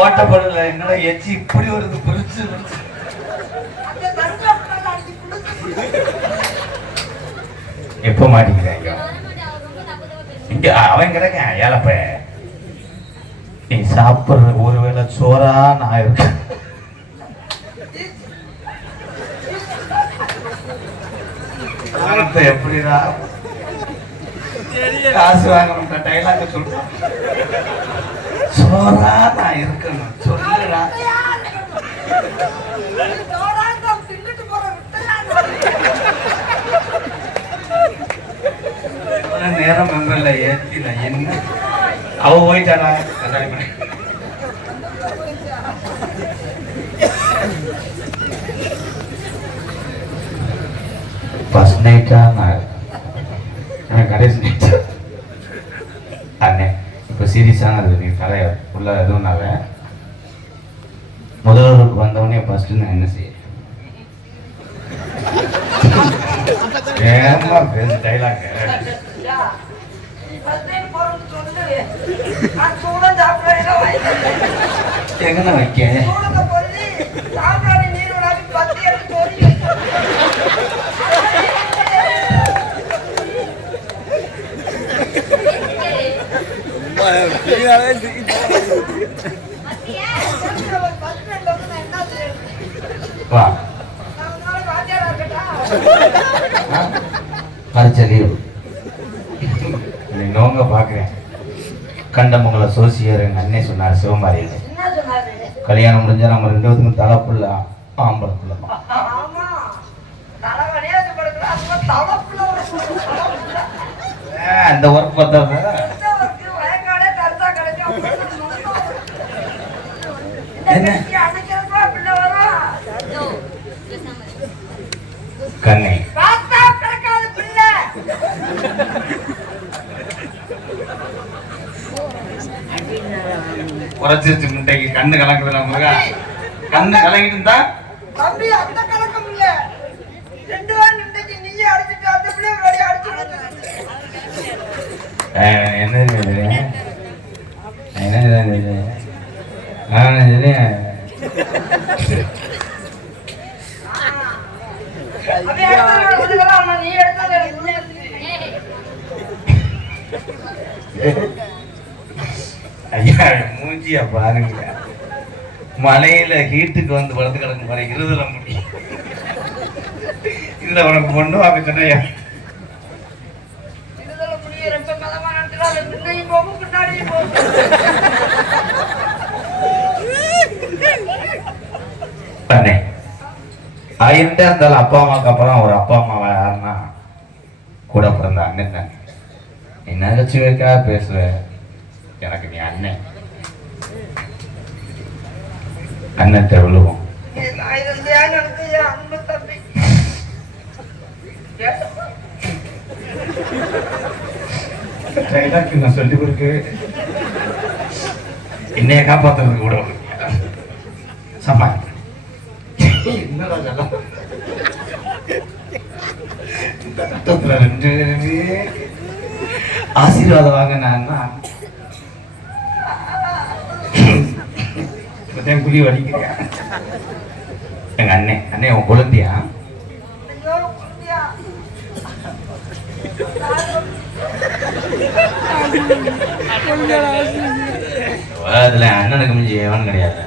ஓட்டப்படல என்னடா எச்சி இப்படி வருது புரிச்சு எப்ப மாட்டிக்கிறாங்க இங்க அவன் கிடக்க ஏழப்ப நீ சாப்பிடுற ஒருவேளை சோறா நான் இருக்கேன் எப்படிடா காசு வாங்க டைலாக் சொல்றேன் சோறா நான் இருக்கணும் சொல்லுடா நேரம் மெம்பர்ல ஏத்தி நான் என்ன அவ போயிட்டாடா ஃபர்ஸ்ட் நைட்டா நான் கடைசி நைட் அண்ணே இப்போ சீரியஸானது நீ கதை உள்ள எதுவும்னால முதல்வருக்கு வந்தவொடனே ஃபர்ஸ்ட் நான் என்ன செய்ய ஏமா பேச டைலாக் எங்கண்ணா வைக்க நோங்க பாக்குறேன் கண்டமங்கல சோசியர் எங்க அண்ணே சொன்னார் சிவமாரி கல்யாணம் முடிஞ்சா நம்ம 2 பேருக்கும் தலைப்புள்ள ஆம்பளப்புள்ள அந்த ஒர்க் பார்த்தா கண்ணை உரைச்சிருச்சு முட்டைக்கு கண்ணு கலக்குது நமக்கு கண்ணு கலங்கிட்டு இருந்தா தம்பி அந்த கலக்கம் இல்ல 2 வாரம் முட்டைக்கு நீயே அடிச்சிட்டு அந்த பிள்ளை ஓடி அடிச்சிட்டு என்ன ஐயா மூஞ்சியா பாருங்க மலையில ஹீட்டுக்கு வந்து வளர்த்து கிடக்கும் பாரு இருதுல முடி இதுல உனக்கு பொண்ணு வாங்க சொன்னையா ஆயிரத்தே இருந்தாலும் அப்பா அம்மாவுக்கு அப்புறம் ஒரு அப்பா அம்மாவை யாருன்னா கூட பிறந்த அண்ணன் தான் நீ நகைச்சுவைக்கா பேசுவ எனக்கு நீ அண்ணன் அண்ணன் விழுவோம் நான் சொல்லி கொடுக்கு என்னைய காப்பாத்துறதுக்கு கூட சம்மா என்னடா ரெண்டு ஆசீர்வாதம் வாங்க நான் குழி வலிக்கிறேன் எங்க அண்ணே உன் குழந்தையா அதுல அண்ணனுக்கு முடிஞ்சு எவன் கிடையாது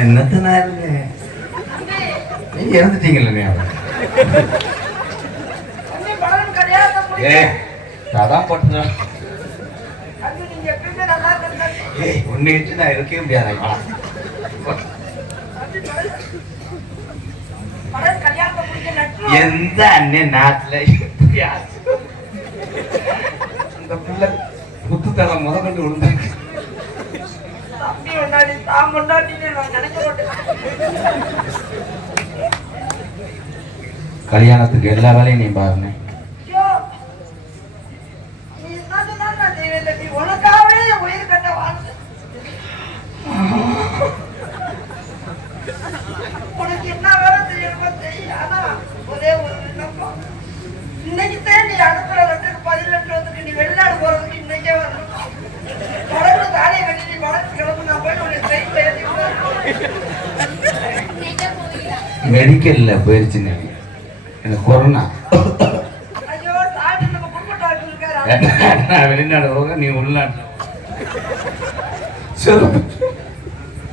என்னத்து நான் இருந்தேன் நீங்க இறந்துட்டீங்கல்ல அதான் போட்டு ஒன்னு நான் இருக்கவே முடியாது எந்த அண்ணன் நாட்டுல அந்த பிள்ளை புத்துத்தலை முதற்கொண்டு விழுந்தாங்க கல்யாணத்துக்கு எல்லா வேலையும் நீ பாருங்க உனக்காகவே உயிர் கட்ட வாழ்ந்து உனக்கு என்ன வேலை செய்யணுமோ செய்ய. ஆனா ஒரே ஒரு விண்ணப்பம் மெடிக்கல்ல போயிருச்சுன்னு எனக்கு கொரோனா. ஐயோ டாக்டர் நம்ம குடும்ப டாக்டர் இருக்காரு. நான் வெளிநாடு போக நீ உள்நாட்டு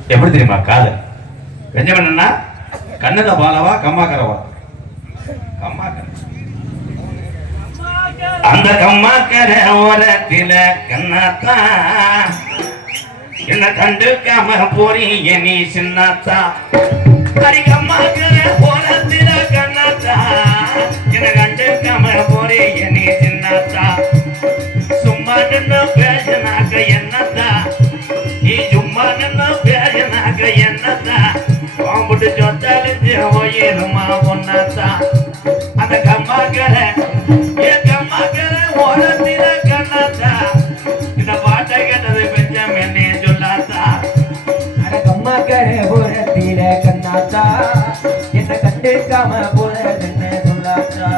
எப்படி தெரியுமா காது வெஞ்சமண்ணா கண்ணுல பாலவா கம்மாக்கரவா கம்மாக்கர அந்த கம்மாக்கர ஓரத்தில கண்ணாத்தா என்ன கண்டுக்காம போறீங்க நீ சின்னத்தா அடி கம்மாக்கர ஓரத்தில கண்ணாத்தா என்ன கண்டுக்காம போறீங்க நீ சின்னத்தா சும்மா நின்னு பேசினாக்க என்னத்தா நீ சும்மா நின்னு பேசினாக்க என்னத்தா பாம்புட்டு சொத்தாலிச்சு போயிருமா பொண்ணாத்தா அந்த கம்மாக்கர என் கம்மாக்கர ஓரத்தில கண்ணாத்தா இந்த பாட்டை கேட்டது பெஞ்சம் என்னே சொல்லாத்தா அட கம்மாக்கர ஓரத்தில கண்ணாத்தா என்ன கண்டுக்காம போறதுன்னு சொல்லாத்தா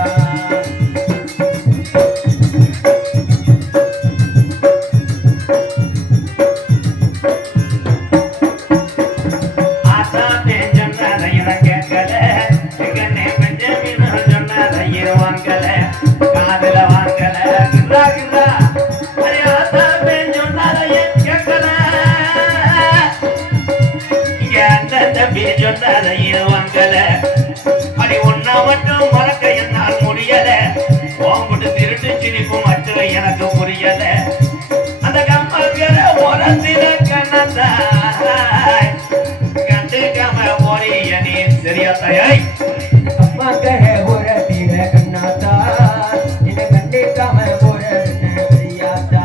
அடி ஒன்னா மட்டும் மறக்க என்னால் முடியல ஓம்புட்டு திருட்டு சிரிப்பு மட்டும் எனக்கு புரியல அந்த கம்மாக்கர ஓரத்தில கண்ணத்தா கண்டுக்காம போறிய நீ சரியா தாய் கம்மாக்கர ஓரத்தில கண்ணாத்தா என்ன கண்டுக்காம போறதுன்னு சரியாத்தா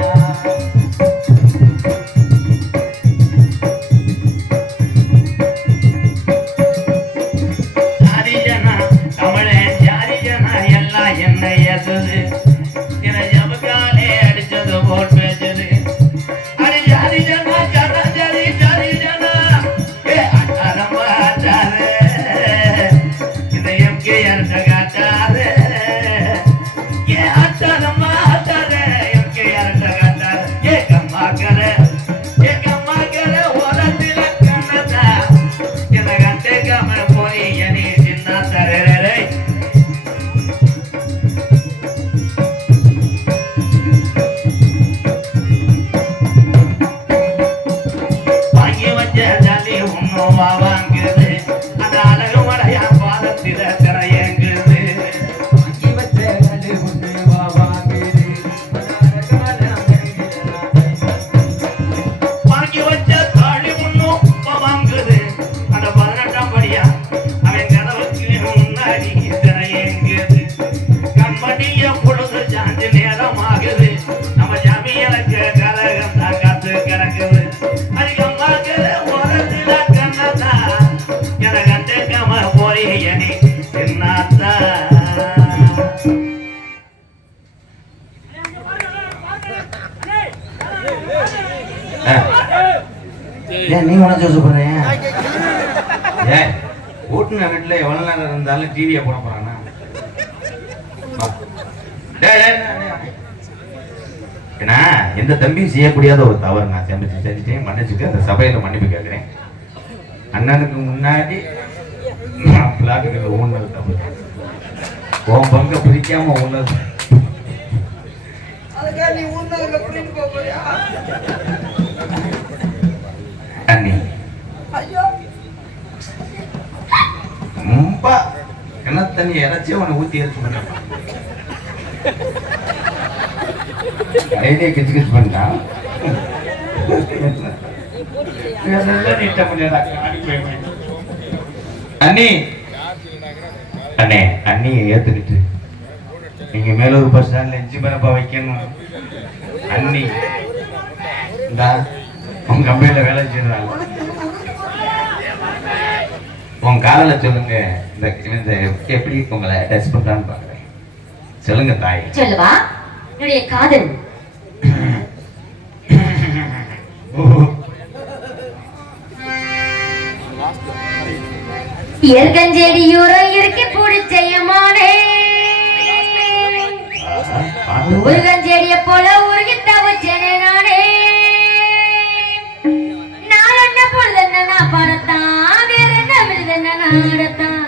நீ உனக்கு சொல்றேன் கூட்டின வீட்டுல எவ்வளவு நேரம் இருந்தாலும் டிவியை போட போறானா ஏன்னா எந்த தம்பியும் செய்யக்கூடியாத ஒரு தவறு நான் செஞ்சுட்டேன் மன்னிச்சுக்க அந்த சபையில மன்னிப்பு கேட்கிறேன் அண்ணனுக்கு முன்னாடி ஊனது தப்பு உன் பங்க பிரிக்காம ஊனது நீ ஊர்ல புரிந்து போறியா அண்ணி ஐயோ ரொம்ப கிணத்தண்ணி இறைச்சி அவனை ஊத்தி எடுத்து ஐடியா கிச்சு கிச்சு பண்ணிட்டான் அண்ணி அண்ணே அண்ணியை ஏத்துக்கிட்டு நீங்க மேலூர் பஸ் ஸ்டாண்ட்ல எஞ்சி பரப்பா வைக்கணும் அண்ணி இந்தா உங்க கம்பெனில வேலை செய்யறாங்க உன் காதல சொல்லுங்க இந்த எப்படி உங்களை டச் பண்றான்னு பாக்குறேன் சொல்லுங்க தாய் சொல்லுவா என்னுடைய காதல் இயற்கஞ்செடியூரம் இருக்கு பிடிச்சயமானே முருகஞ்செடிய போல உருகி தவச்சேனே நானே நான் என்ன பொழுது என்ன படத்தான் வேற என்ன விழுது என்ன நாடத்தான்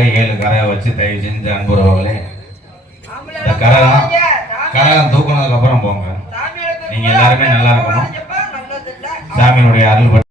அங்கே 7 கரையை வச்சு தயவு செஞ்சு அன்புறவர்களே ஆம்பளை இந்த கரகம் வாங்க, சாமி- கரகம் தூக்குனதுக்கு அப்புறம் போங்க. சாமியோட நீங்க எல்லாருமே நல்லா இருக்கணும். நல்லது இல்ல சாமியினுடைய அருள்